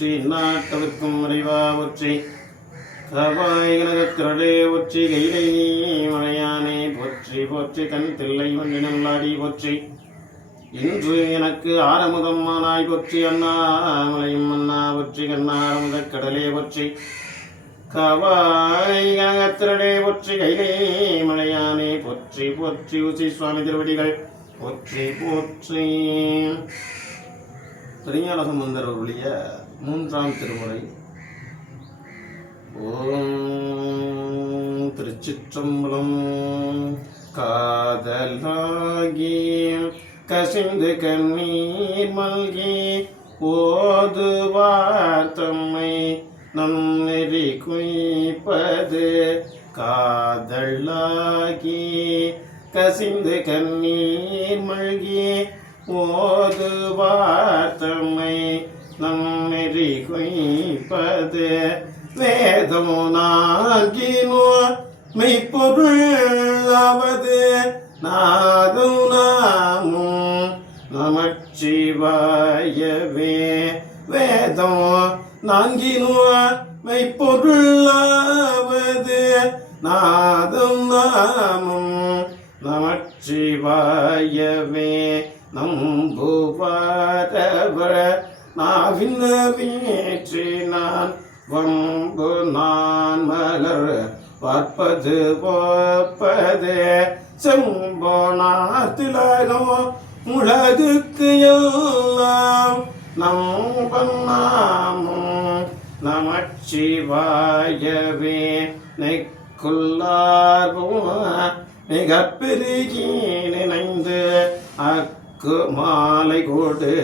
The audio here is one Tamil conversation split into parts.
உச்சி நாட்டவர்க்கும் மறைவா உச்சி. சபாய் கனகத்திரளே ஒற்றி கைலை மலையானே போற்றி போற்றி கண் தில்லை மண்ணினல்லாடி போற்றி. இன்று எனக்கு ஆரமுகம் மானாய் போற்றி அண்ணாமலையும் அண்ணா போற்றி கண்ணாரமுத கடலே போற்றி. கவாய் கனகத்திரளே போற்றி கைலே மலையானே போற்றி போற்றி உச்சி சுவாமி திருவடிகள். போற்றி போற்றி. திருஞான சம்பந்தர் அவருடைய மூன்றாம் திருமுறை. ஓம் திருச்சிற்றம்பலம். காதலாகி கசிந்து கண்ணீர் மல்கி ஓதுவார் தம்மை நம் நெறி குய்ப்பது காதலாகி கசிந்து கண்ணீர் மல்கி ஓதுவார் தம்மை நம் நெறி குய்ப்பது வேதம் நாகினோ மெய்ப்பொருளாவது நாதும் நாமும் நமச்சிவாயவே. வேதம் நான்கினோ மெய்ப்பொருளாவது நாதும் நாமும் நமச்சிவாயவே. நம்புவாரவர் நாவின் வீற்றி நான் வம்பு நான் மலர் பார்ப்பது போப்பது. செம்போனாத்திலோ முழதுக்கு எல்லாம் நம்பன்னாமும் நமச்சிவாயவே. நெக்குள்ளார்வும் மிக பெருகி நினைந்து அக்கு மாலை கோடு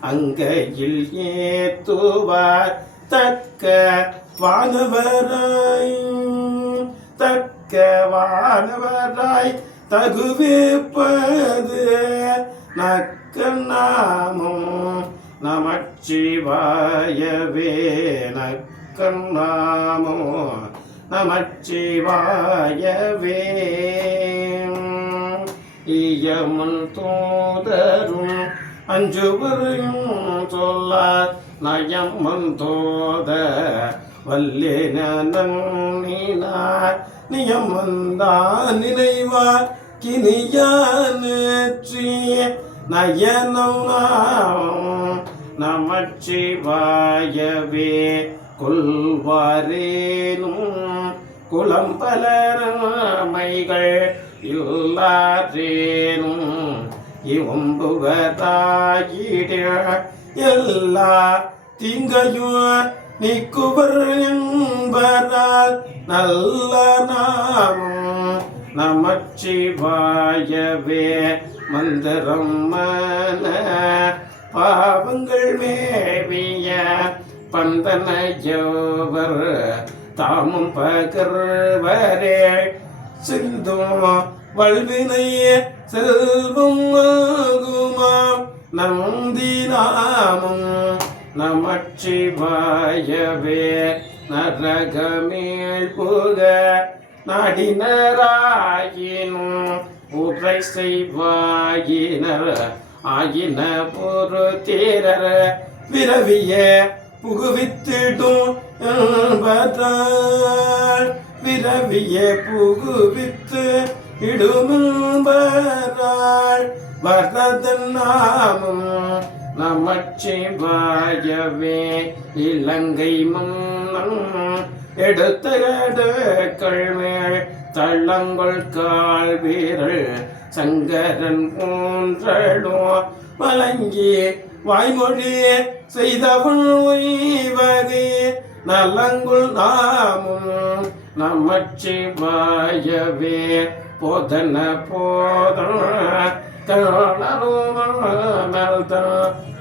அங்கையில் ஏத்துவார் தக்க வானவராய் தக்க வானவராய் தகுவிப்பது நக்க நாமம் நமச்சிவாயவே. நக்க நாமம் நமச்சிவாயவே. இயமுன் தோதரும் அஞ்சுவரையும் சொல்லார் சொல்ல நயம்மன் தோத நியம் நியமந்தான் நினைவார் கினியானேற்றி நயனம் நமச்சிவாயவே கொள்வாரேனும் குளம்பலமைகள் இல்லாரேனும் இவம்புவதாயிட எல்லா திங்கையும் நிக்குவர் என்பதால் நல்ல நாமம் நமச்சிவாயவே. மந்திரம் மன பாவங்கள் மேவிய பந்தனையோவர் தாமும் பகர்வரே. சிந்தும் வல்வினைய செல்வம் ஆகுமா? நந்தி நாமம் நமச்சிவாயவே. நரகமேல் புக நடினராயினும் உரை செய்வாயினர். ஆயின பொருத்தீரர் விரவிய புகுவித்திடும் என்பதால் விரவிய புகுவித்து இடுமென்பதால் வரதன்னாமம் நமச்சிவாயவே இலங்கை மன்னம் எடுத்த எடுக்கள் மேல் தள்ளங்கள் கால் வீரல் சங்கரன் போன்றோ வழங்கி வாய்மொழி செய்தவன் உய்வகை. நலங்குள் நாமும் நமச்சிவாயவே போதன போதும்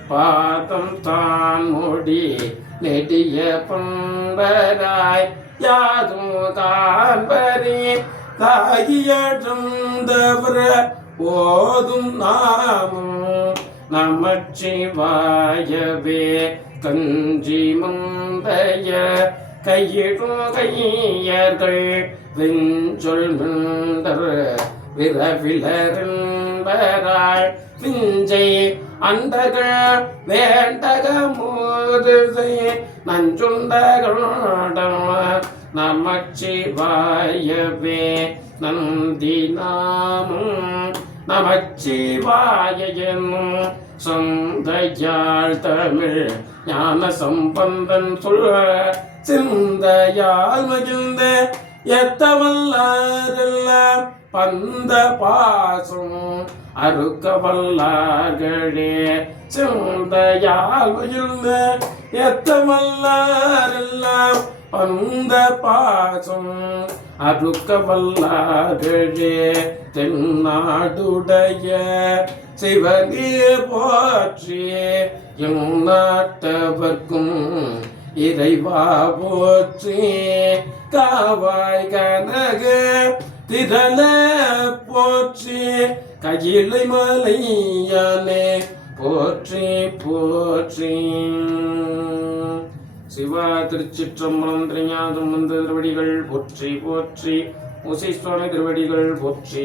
பாதம் தான் முடி நெடிய பம்பராய் யாதும் காண்பரி தாகியற்றந்தவர ஓதும் நாமும் நமச்சிவாயவே. கஞ்சி முந்தைய கையிடும் கையர்கள் விஞ்சொல் மிண்டர் விரவிலரும்பராய் விஞ்சை அண்டக வேண்டக திசை நஞ்சுண்டகளோடம் நமச்சிவாயவே. நந்தி நாமும் நமச்சிவாய என்னும் சொந்தையாள் தமிழ் ஞான சம்பந்தன் சொல்ல சிந்தையால் மகிழ்ந்த எத்தவல்லாரெல்லாம் பந்த பாசம் அறுக்க வல்லார்களே சிந்தையால் மகிழ்ந்த எத்தவல்லாரெல்லாம் பந்த பாசம் அறுக்க வல்லார்களே தென்னாடுடைய சிவனே போற்றி எம் நாட்டவர்க்கும் இறைவா போற்றி காவாய் கனக திரள போற்றி கையிலை மலையானே போற்றி போற்றி. சிவா திருச்சிற்றம்பலம் திருஞாதும் திருவடிகள் போற்றி போற்றி. உசை சுவாமி திருவடிகள் போற்றி.